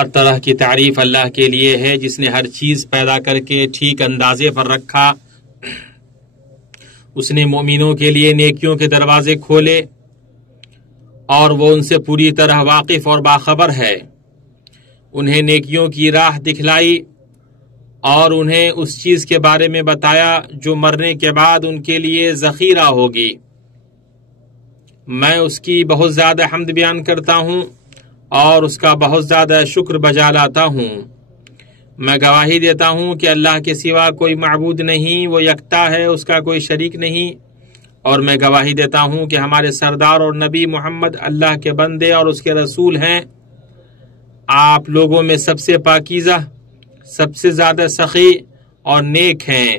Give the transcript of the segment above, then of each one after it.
ہر طرح کی تعریف اللہ کے لیے ہے جس نے ہر چیز پیدا کر کے ٹھیک اندازے پر رکھا۔ اس نے مومنوں کے لیے نیکیوں کے دروازے کھولے اور وہ ان سے پوری طرح واقف اور باخبر ہے۔ انہیں نیکیوں کی راہ دکھلائی اور انہیں اس چیز کے بارے میں بتایا جو مرنے کے بعد ان کے لیے ذخیرہ ہوگی۔ میں اس کی بہت زیادہ حمد بیان کرتا ہوں اور اس کا بہت زیادہ شکر بجا لاتا ہوں۔ میں گواہی دیتا ہوں کہ اللہ کے سوا کوئی معبود نہیں، وہ یکتا ہے، اس کا کوئی شریک نہیں، اور میں گواہی دیتا ہوں کہ ہمارے سردار اور نبی محمد اللہ کے بندے اور اس کے رسول ہیں۔ آپ لوگوں میں سب سے پاکیزہ، سب سے زیادہ سخی اور نیک ہیں۔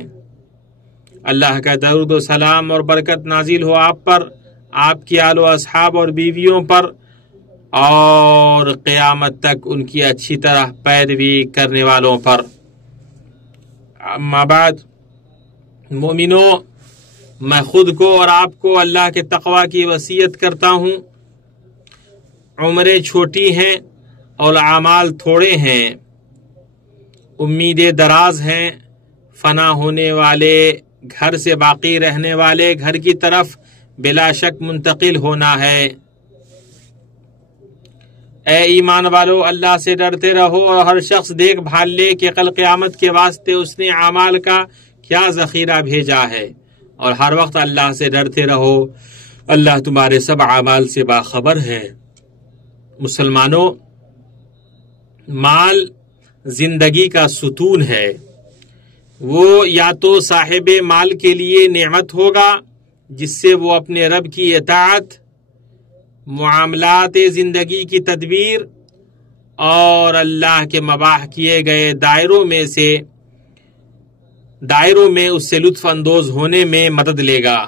اللہ کا درود و سلام اور برکت نازل ہو آپ پر، آپ کی آل و اصحاب اور بیویوں پر، اور قیامت تک ان کی اچھی طرح پیروی کرنے والوں پر۔ اما بعد، مومنوں، میں خود کو اور آپ کو اللہ کے تقوی کی وصیت کرتا ہوں۔ عمریں چھوٹی ہیں اور اعمال تھوڑے ہیں، امیدیں دراز ہیں، فنا ہونے والے گھر سے باقی رہنے والے گھر کی طرف بلا شک منتقل ہونا ہے۔ اے ایمان والو، اللہ سے ڈرتے رہو اور ہر شخص دیکھ بھال لے کہ کل قیامت کے واسطے اس نے اعمال کا کیا ذخیرہ بھیجا ہے، اور ہر وقت اللہ سے ڈرتے رہو، اللہ تمہارے سب اعمال سے باخبر ہے۔ مسلمانوں، مال زندگی کا ستون ہے۔ وہ یا تو صاحب مال کے لیے نعمت ہوگا جس سے وہ اپنے رب کی اطاعت، معاملات زندگی کی تدبیر اور اللہ کے مباح کیے گئے دائروں میں اس سے لطف اندوز ہونے میں مدد لے گا،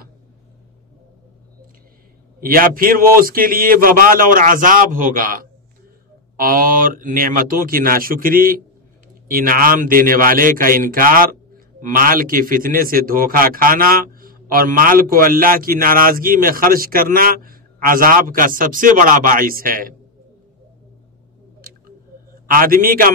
یا پھر وہ اس کے لیے وبال اور عذاب ہوگا، اور نعمتوں کی ناشکری، انعام دینے والے کا انکار، مال کے فتنے سے دھوکہ کھانا اور مال کو اللہ کی ناراضگی میں خرچ کرنا عذاب کا سب سے بڑا باعث ہے۔ آدمی کا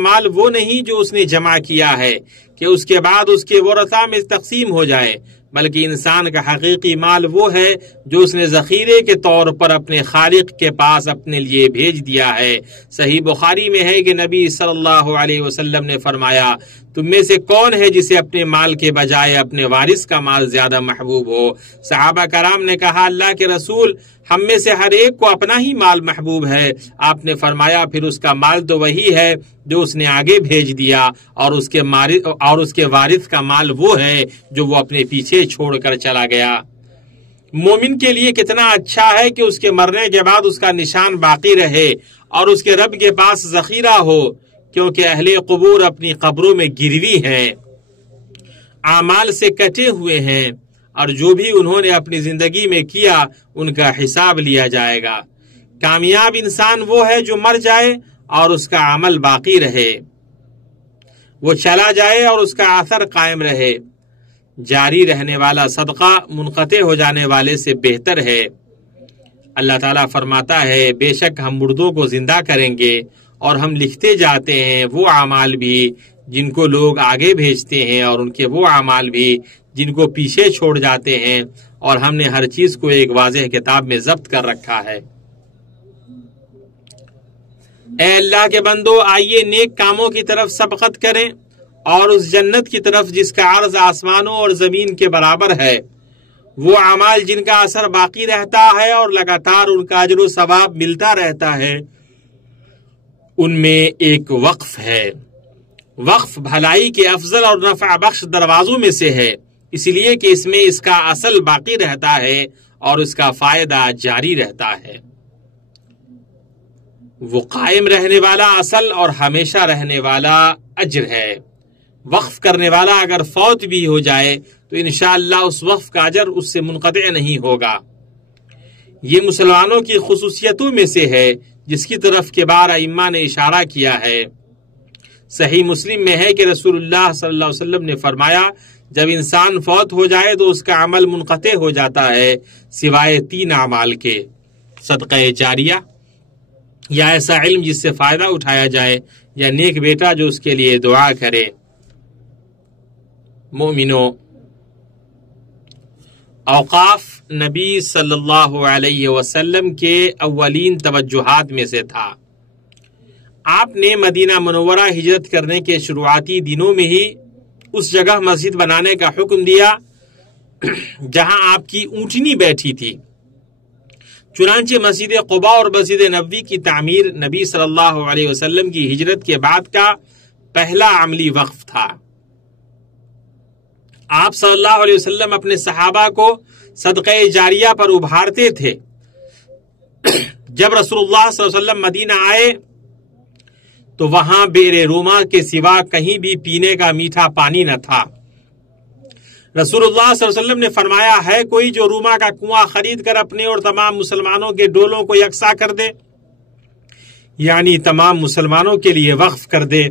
مال وہ نہیں جو اس نے جمع کیا ہے کہ اس کے بعد اس کے ورثہ میں تقسیم ہو جائے، بلکہ انسان کا حقیقی مال وہ ہے جو اس نے ذخیرے کے طور پر اپنے خالق کے پاس اپنے لیے بھیج دیا ہے۔ صحیح بخاری میں ہے کہ نبی صلی اللہ علیہ وسلم نے فرمایا، تم میں سے کون ہے جسے اپنے مال کے بجائے اپنے وارث کا مال زیادہ محبوب ہو؟ صحابہ کرام نے کہا، اللہ کے رسول، ہم میں سے ہر ایک کو اپنا ہی مال محبوب ہے۔ آپ نے فرمایا، پھر اس کا مال تو وہی ہے جو اس نے آگے بھیج دیا، اور اس کے وارث کا مال وہ ہے جو وہ اپنے پیچھے چھوڑ کر چلا گیا۔ مومن کے لیے کتنا اچھا ہے کہ اس کے مرنے کے بعد اس کا نشان باقی رہے اور اس کے رب کے پاس ذخیرہ ہو، کیونکہ اہل قبور اپنی قبروں میں گروی ہیں، اعمال سے کٹے ہوئے ہیں، اور جو بھی انہوں نے اپنی زندگی میں کیا ان کا حساب لیا جائے گا۔ کامیاب انسان وہ ہے جو مر جائے اور اس کا عمل باقی رہے، وہ چلا جائے اور اس کا اثر قائم رہے۔ جاری رہنے والا صدقہ منقطع ہو جانے والے سے بہتر ہے۔ اللہ تعالیٰ فرماتا ہے، بے شک ہم مردوں کو زندہ کریں گے اور ہم لکھتے جاتے ہیں وہ اعمال بھی جن کو لوگ آگے بھیجتے ہیں، اور ان کے وہ اعمال بھی جن کو پیچھے چھوڑ جاتے ہیں، اور ہم نے ہر چیز کو ایک واضح کتاب میں ضبط کر رکھا ہے۔ اے اللہ کے بندو، آئیے نیک کاموں کی طرف سبقت کریں اور اس جنت کی طرف جس کا عرض آسمانوں اور زمین کے برابر ہے۔ وہ اعمال جن کا اثر باقی رہتا ہے اور لگاتار ان کا اجر و ثواب ملتا رہتا ہے، ان میں ایک وقف ہے۔ وقف بھلائی کے افضل اور نفع بخش دروازوں میں سے ہے، اس لیے کہ اس میں اس کا اصل باقی رہتا ہے اور اس کا فائدہ جاری رہتا ہے۔ وہ قائم رہنے والا اصل اور ہمیشہ رہنے والا اجر ہے۔ وقف کرنے والا اگر فوت بھی ہو جائے تو انشاءاللہ اس وقف کا اجر اس سے منقطع نہیں ہوگا۔ یہ مسلمانوں کی خصوصیتوں میں سے ہے جس کی طرف کبار ائمہ نے اشارہ کیا ہے۔ صحیح مسلم میں ہے کہ رسول اللہ صلی اللہ علیہ وسلم نے فرمایا، جب انسان فوت ہو جائے تو اس کا عمل منقطع ہو جاتا ہے سوائے 3 اعمال کے: صدقہ جاریہ، یا ایسا علم جس سے فائدہ اٹھایا جائے، یا نیک بیٹا جو اس کے لیے دعا کرے۔ مومنو، اوقاف نبی صلی اللہ علیہ وسلم کے اولین توجہات میں سے تھا۔ آپ نے مدینہ منورہ ہجرت کرنے کے شروعاتی دنوں میں ہی اس جگہ مسجد بنانے کا حکم دیا جہاں آپ کی اونٹنی بیٹھی تھی۔ چنانچہ مسجد قباء اور مسجد نبوی کی تعمیر نبی صلی اللہ علیہ وسلم کی ہجرت کے بعد کا پہلا عملی وقف تھا۔ آپ صلی اللہ علیہ وسلم اپنے صحابہ کو صدقہ جاریہ پر ابھارتے تھے۔ جب رسول اللہ صلی اللہ علیہ وسلم مدینہ آئے تو وہاں بئر روما کے سوا کہیں بھی پینے کا میٹھا پانی نہ تھا۔ رسول اللہ صلی اللہ علیہ وسلم نے فرمایا، ہے کوئی جو روما کا کنواں خرید کر اپنے اور تمام مسلمانوں کے ڈولوں کو یکساں کر دے، یعنی تمام مسلمانوں کے لیے وقف کر دے،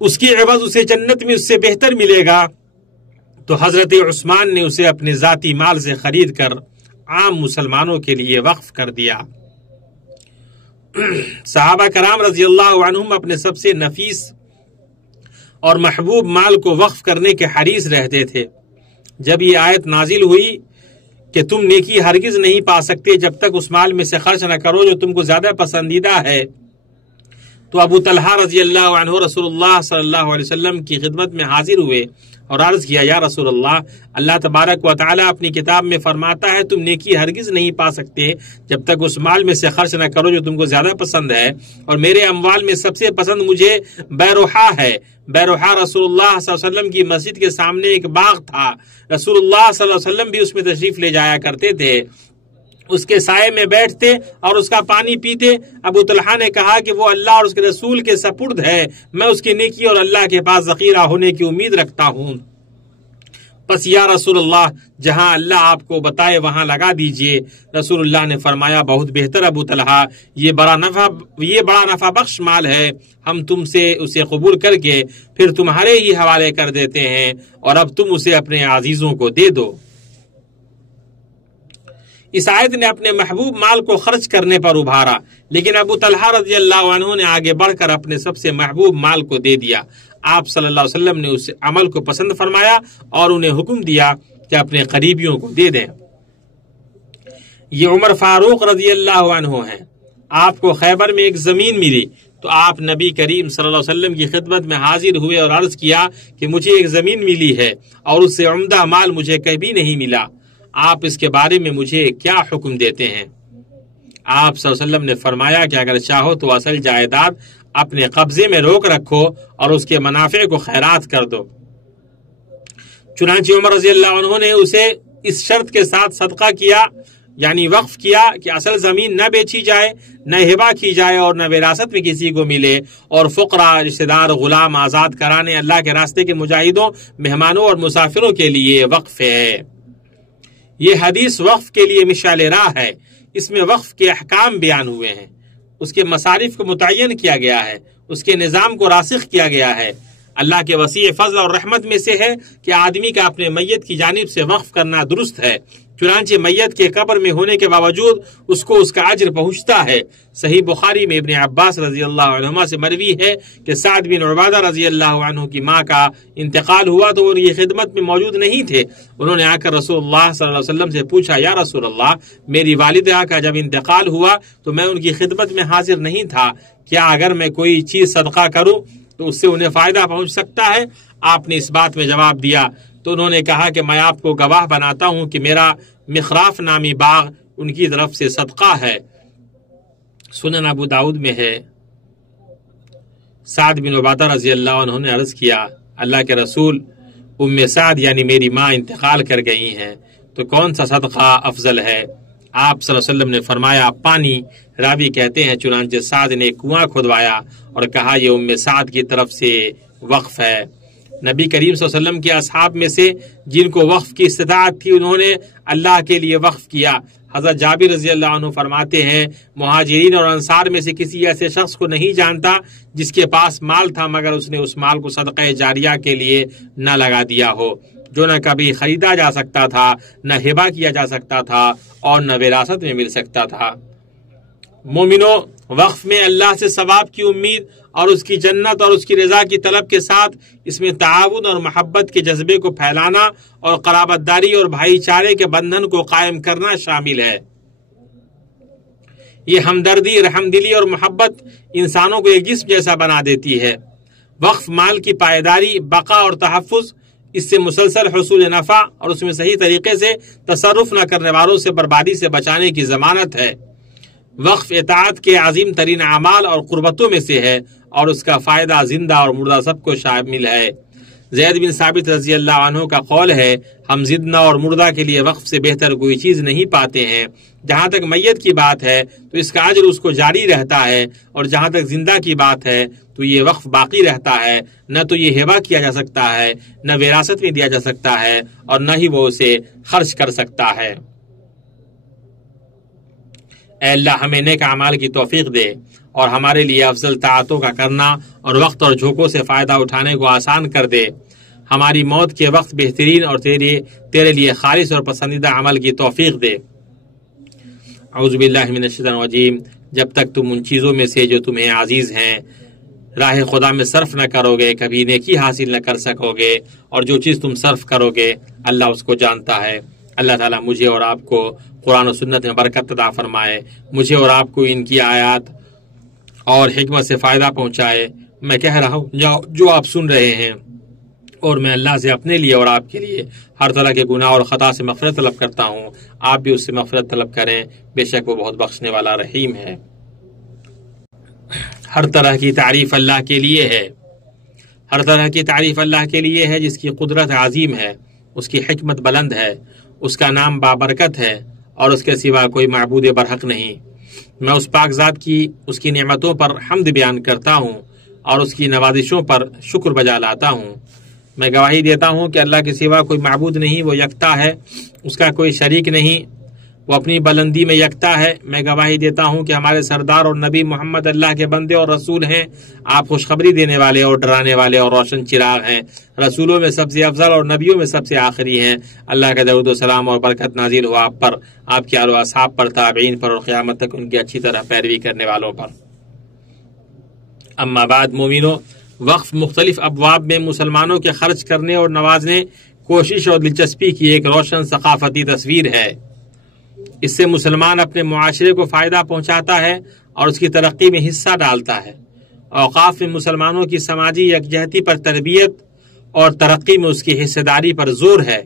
اس کی عوض اسے جنت میں اس سے بہتر ملے گا؟ تو حضرت عثمان نے اسے اپنے ذاتی مال سے خرید کر عام مسلمانوں کے لیے وقف کر دیا۔ صحابہ کرام رضی اللہ عنہم اپنے سب سے نفیس اور محبوب مال کو وقف کرنے کے حریص رہتے تھے۔ جب یہ آیت نازل ہوئی کہ تم نیکی ہرگز نہیں پا سکتے جب تک اس مال میں سے خرچ نہ کرو جو تم کو زیادہ پسندیدہ ہے، تو ابو طلحہ رضی اللہ عنہ رسول اللہ صلی اللہ علیہ وسلم کی خدمت میں حاضر ہوئے اور عرض کیا، یا رسول اللہ، اللہ تبارک و تعالیٰ اپنی کتاب میں فرماتا ہے تم نیکی ہرگز نہیں پا سکتے جب تک اس مال میں سے خرچ نہ کرو جو تم کو زیادہ پسند ہے، اور میرے اموال میں سب سے پسند مجھے بیروحا ہے۔ بیروحا رسول اللہ صلی اللہ علیہ وسلم کی مسجد کے سامنے ایک باغ تھا، رسول اللہ صلی اللہ علیہ وسلم بھی اس میں تشریف لے جایا کرتے تھے، اس کے سائے میں بیٹھتے اور اس کا پانی پیتے۔ ابو طلحہ نے کہا کہ وہ اللہ اور اس کے رسول کے سپرد ہے، میں اس کی نیکی اور اللہ کے پاس ذخیرہ ہونے کی امید رکھتا ہوں، بس یا رسول اللہ جہاں اللہ آپ کو بتائے وہاں لگا دیجئے۔ رسول اللہ نے فرمایا، بہت بہتر ابو طلحہ، یہ بڑا نفع بخش مال ہے، ہم تم سے اسے قبول کر کے پھر تمہارے ہی حوالے کر دیتے ہیں، اور اب تم اسے اپنے عزیزوں کو دے دو۔ اس آیت نے اپنے محبوب مال کو خرچ کرنے پر ابھارا، لیکن ابو طلحہ رضی اللہ عنہ نے آگے بڑھ کر اپنے سب سے محبوب مال کو دے دیا۔ آپ صلی اللہ علیہ وسلم نے اس عمل کو پسند فرمایا اور انہیں حکم دیا کہ اپنے قریبیوں کو دے دیں۔ یہ عمر فاروق رضی اللہ عنہ ہیں۔ آپ کو خیبر میں ایک زمین ملی تو آپ نبی کریم صلی اللہ علیہ وسلم کی خدمت میں حاضر ہوئے اور عرض کیا کہ مجھے ایک زمین ملی ہے اور اس سے عمدہ مال مجھے کبھی نہیں ملا، آپ اس کے بارے میں مجھے کیا حکم دیتے ہیں؟ آپ صلی اللہ علیہ وسلم نے فرمایا کہ اگر چاہو تو اصل جائیداد اپنے قبضے میں روک رکھو اور اس کے منافع کو خیرات کر دو۔ چنانچہ عمر رضی اللہ عنہ نے اسے اس شرط کے ساتھ صدقہ کیا، یعنی وقف کیا کہ اصل زمین نہ بیچی جائے، نہ ہبہ کی جائے اور نہ وراثت میں کسی کو ملے، اور فقراء، رشتہ دار، غلام آزاد کرانے، اللہ کے راستے کے مجاہدوں، مہمانوں اور مسافروں کے لیے وقف ہے۔ یہ حدیث وقف کے لیے مشعل راہ ہے۔ اس میں وقف کے احکام بیان ہوئے ہیں، اس کے مصارف کو متعین کیا گیا ہے، اس کے نظام کو راسخ کیا گیا ہے۔ اللہ کے وسیع فضل اور رحمت میں سے ہے کہ آدمی کا اپنے میت کی جانب سے وقف کرنا درست ہے، چنانچہ میت کے قبر میں ہونے کے باوجود اس کو اس کا اجر پہنچتا ہے۔ صحیح بخاری میں ابن عباس رضی اللہ عنہما سے مروی ہے کہ سعد بن عبادہ رضی اللہ عنہ کی ماں کا انتقال ہوا تو وہ ان کی خدمت میں موجود نہیں تھے۔ انہوں نے آ کر رسول اللہ صلی اللہ علیہ وسلم سے پوچھا، یا رسول اللہ، میری والدہ کا جب انتقال ہوا تو میں ان کی خدمت میں حاضر نہیں تھا، کیا اگر میں کوئی چیز صدقہ کروں تو اس سے انہیں فائدہ پہنچ سکتا ہے؟ آپ نے اس بات میں جواب دیا تو انہوں نے کہا کہ میں آپ کو گواہ بناتا ہوں کہ میرا مخراف نامی باغ ان کی طرف سے صدقہ ہے۔ سنن ابو داؤد میں ہے، سعد بن عبادہ رضی اللہ عنہ نے عرض کیا، اللہ کے رسول، ام سعد یعنی میری ماں انتقال کر گئی ہیں، تو کون سا صدقہ افضل ہے؟ آپ صلی اللہ علیہ وسلم نے فرمایا، پانی۔ راوی کہتے ہیں چنانچہ سعد نے کنواں کھدوایا اور کہا یہ ام سعد کی طرف سے وقف ہے۔ نبی کریم صلی اللہ علیہ وسلم کے اصحاب میں سے جن کو وقف کی استطاعت تھی انہوں نے اللہ کے لیے وقف کیا۔ حضرت جابر رضی اللہ عنہ فرماتے ہیں، مہاجرین اور انصار میں سے کسی ایسے شخص کو نہیں جانتا جس کے پاس مال تھا مگر اس نے اس مال کو صدقہ جاریہ کے لیے نہ لگا دیا ہو، جو نہ کبھی خریدا جا سکتا تھا، نہ ہبہ کیا جا سکتا تھا اور نہ وراثت میں مل سکتا تھا۔ مومنوں، وقف میں اللہ سے ثواب کی امید اور اس کی جنت اور اس کی رضا کی طلب کے ساتھ اس میں تعاون اور محبت کے جذبے کو پھیلانا اور قرابت داری اور بھائی چارے کے بندھن کو قائم کرنا شامل ہے۔ یہ ہمدردی، رحمدلی اور محبت انسانوں کو ایک جسم جیسا بنا دیتی ہے۔ وقف مال کی پائیداری، بقا اور تحفظ، اس سے مسلسل حصول نفع اور اس میں صحیح طریقے سے تصرف نہ کرنے والوں سے بربادی سے بچانے کی ضمانت ہے۔ وقف اطاعت کے عظیم ترین اعمال اور قربتوں میں سے ہے اور اس کا فائدہ زندہ اور مردہ سب کو شامل ہے۔ زید بن ثابت رضی اللہ عنہ کا قول ہے، ہم زندہ اور مردہ کے لیے وقف سے بہتر کوئی چیز نہیں پاتے ہیں۔ جہاں تک میت کی بات ہے تو اس کا اجر اس کو جاری رہتا ہے، اور جہاں تک زندہ کی بات ہے تو یہ وقف باقی رہتا ہے، نہ تو یہ ہبہ کیا جا سکتا ہے، نہ وراثت میں دیا جا سکتا ہے، اور نہ ہی وہ اسے خرچ کر سکتا ہے۔ اے اللہ ہمیں نیک اعمال کی توفیق دے اور ہمارے لیے افضل طاعتوں کا کرنا اور وقت اور جھوکوں سے فائدہ اٹھانے کو آسان کر دے۔ ہماری موت کے وقت بہترین اور تیرے لیے خالص اور پسندیدہ عمل کی توفیق دے۔ اعوذ باللہ من الشیطان الرجیم۔ جب تک تم ان چیزوں میں سے جو تمہیں عزیز ہیں راہ خدا میں صرف نہ کرو گے کبھی نیکی حاصل نہ کر سکو گے، اور جو چیز تم صرف کرو گے اللہ اس کو جانتا ہے۔ اللہ تعالیٰ مجھے اور آپ کو قرآن و سنت میں برکت عطا فرمائے، مجھے اور آپ کو ان کی آیات اور حکمت سے فائدہ پہنچائے۔ میں کہہ رہا ہوں جو آپ سن رہے ہیں، اور میں اللہ سے اپنے لیے اور آپ کے لیے ہر طرح کے گناہ اور خطا سے مغفرت طلب کرتا ہوں۔ آپ بھی اس سے مغفرت طلب کریں، بے شک وہ بہت بخشنے والا رحیم ہے۔ ہر طرح کی تعریف اللہ کے لیے ہے، ہر طرح کی تعریف اللہ کے لیے ہے جس کی قدرت عظیم ہے، اس کی حکمت بلند ہے، اس کا نام بابرکت ہے، اور اس کے سوا کوئی معبود برحق نہیں۔ میں اس پاک ذات کی اس کی نعمتوں پر حمد بیان کرتا ہوں اور اس کی نوازشوں پر شکر بجا لاتا ہوں۔ میں گواہی دیتا ہوں کہ اللہ کے سوا کوئی معبود نہیں، وہ یکتا ہے، اس کا کوئی شریک نہیں، وہ اپنی بلندی میں یکتا ہے۔ میں گواہی دیتا ہوں کہ ہمارے سردار اور نبی محمد اللہ کے بندے اور رسول ہیں۔ آپ خوشخبری دینے والے اور ڈرانے والے اور روشن چراغ ہیں، رسولوں میں سب سے افضل اور نبیوں میں سب سے آخری ہیں۔ اللہ کا درود و سلام اور برکت نازل ہو آپ پر، آپ کے آل و اصحاب پر، تابعین پر، اور قیامت تک ان کی اچھی طرح پیروی کرنے والوں پر۔ اما بعد مومنوں، وقف مختلف ابواب میں مسلمانوں کے خرچ کرنے اور نوازنے، کوشش اور دلچسپی کی ایک روشن ثقافتی تصویر ہے۔ اس سے مسلمان اپنے معاشرے کو فائدہ پہنچاتا ہے اور اس کی ترقی میں حصہ ڈالتا ہے۔ اوقاف میں مسلمانوں کی سماجی یکجہتی پر تربیت اور ترقی میں اس کی حصہ داری پر زور ہے۔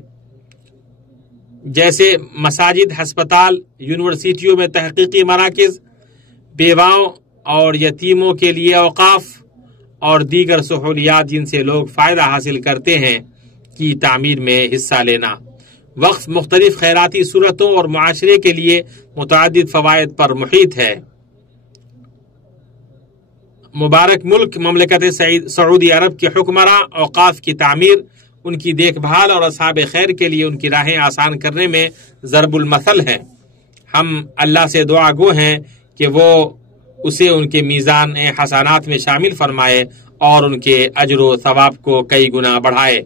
جیسے مساجد، ہسپتال، یونیورسٹیوں میں تحقیقی مراکز، بیواؤں اور یتیموں کے لیے اوقاف اور دیگر سہولیات جن سے لوگ فائدہ حاصل کرتے ہیں کی تعمیر میں حصہ لینا۔ وقف مختلف خیراتی صورتوں اور معاشرے کے لیے متعدد فوائد پر محیط ہے۔ مبارک ملک مملکت سعودی عرب کے حکمراں اوقاف کی تعمیر، ان کی دیکھ بھال اور اصحاب خیر کے لیے ان کی راہیں آسان کرنے میں ضرب المثل ہیں۔ ہم اللہ سے دعا گو ہیں کہ وہ اسے ان کے میزان حسنات میں شامل فرمائے اور ان کے اجر و ثواب کو کئی گنا بڑھائے۔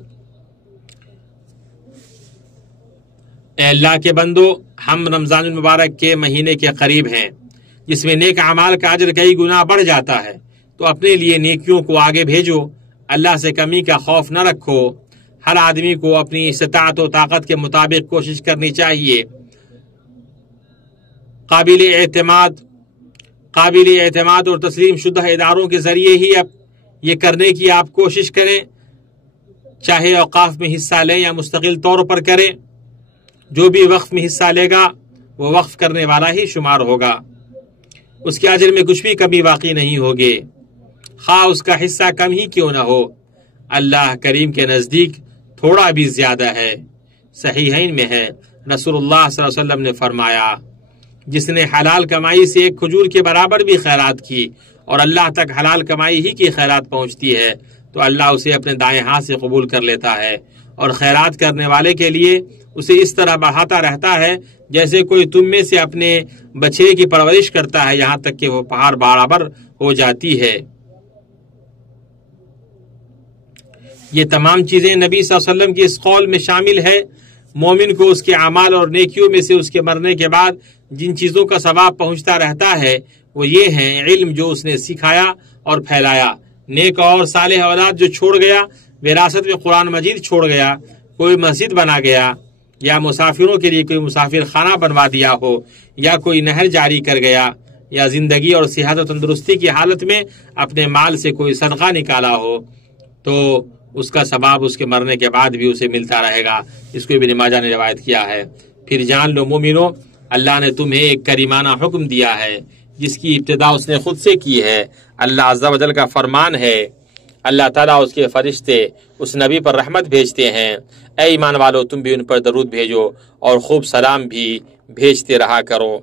اے اللہ کے بندو، ہم رمضان المبارک کے مہینے کے قریب ہیں، جس میں نیک اعمال کا اجر کئی گنا بڑھ جاتا ہے، تو اپنے لیے نیکیوں کو آگے بھیجو، اللہ سے کمی کا خوف نہ رکھو۔ ہر آدمی کو اپنی استطاعت و طاقت کے مطابق کوشش کرنی چاہیے۔ قابل اعتماد اور تسلیم شدہ اداروں کے ذریعے ہی اب یہ کرنے کی آپ کوشش کریں، چاہے اوقاف میں حصہ لیں یا مستقل طور پر کریں۔ جو بھی وقف میں حصہ لے گا وہ وقف کرنے والا ہی شمار ہوگا، اس کے اجر میں کچھ بھی کمی واقع نہیں ہوگی، خواہ اس کا حصہ کم ہی کیوں نہ ہو۔ اللہ کریم کے نزدیک تھوڑا بھی زیادہ ہے۔ صحیحین میں ہے، رسول اللہ صلی اللہ علیہ وسلم نے فرمایا، جس نے حلال کمائی سے ایک کھجور کے برابر بھی خیرات کی اور اللہ تک حلال کمائی ہی کی خیرات پہنچتی ہے تو اللہ اسے اپنے دائیں ہاتھ سے قبول کر لیتا ہے، اور خیرات کرنے والے کے لیے اسے اس طرح بڑھاتا رہتا ہے جیسے کوئی تم میں سے اپنے بچے کی پرورش کرتا ہے، یہاں تک کہ وہ پہاڑ برابر ہو جاتی ہے۔ یہ تمام چیزیں نبی صلی اللہ علیہ وسلم کی اس قول میں شامل ہے۔ مومن کو اس کے اعمال اور نیکیوں میں سے اس کے مرنے کے بعد جن چیزوں کا ثواب پہنچتا رہتا ہے وہ یہ ہیں علم جو اس نے سکھایا اور پھیلایا، نیک اور صالح اولاد جو چھوڑ گیا، وراثت میں قرآن مجید چھوڑ گیا، کوئی مسجد بنا گیا، یا مسافروں کے لیے کوئی مسافر خانہ بنوا دیا ہو، یا کوئی نہر جاری کر گیا، یا زندگی اور صحت و تندرستی کی حالت میں اپنے مال سے کوئی صدقہ نکالا ہو، تو اس کا ثواب اس کے مرنے کے بعد بھی اسے ملتا رہے گا۔ اس کو ابن ماجہ نے روایت کیا ہے۔ پھر جان لو مومنو، اللہ نے تمہیں ایک کریمانہ حکم دیا ہے جس کی ابتدا اس نے خود سے کی ہے۔ اللہ عز و جل کا فرمان ہے، اللہ تعالیٰ اس کے فرشتے اس نبی پر رحمت بھیجتے ہیں، اے ایمان والو تم بھی ان پر درود بھیجو اور خوب سلام بھی بھیجتے رہا کرو۔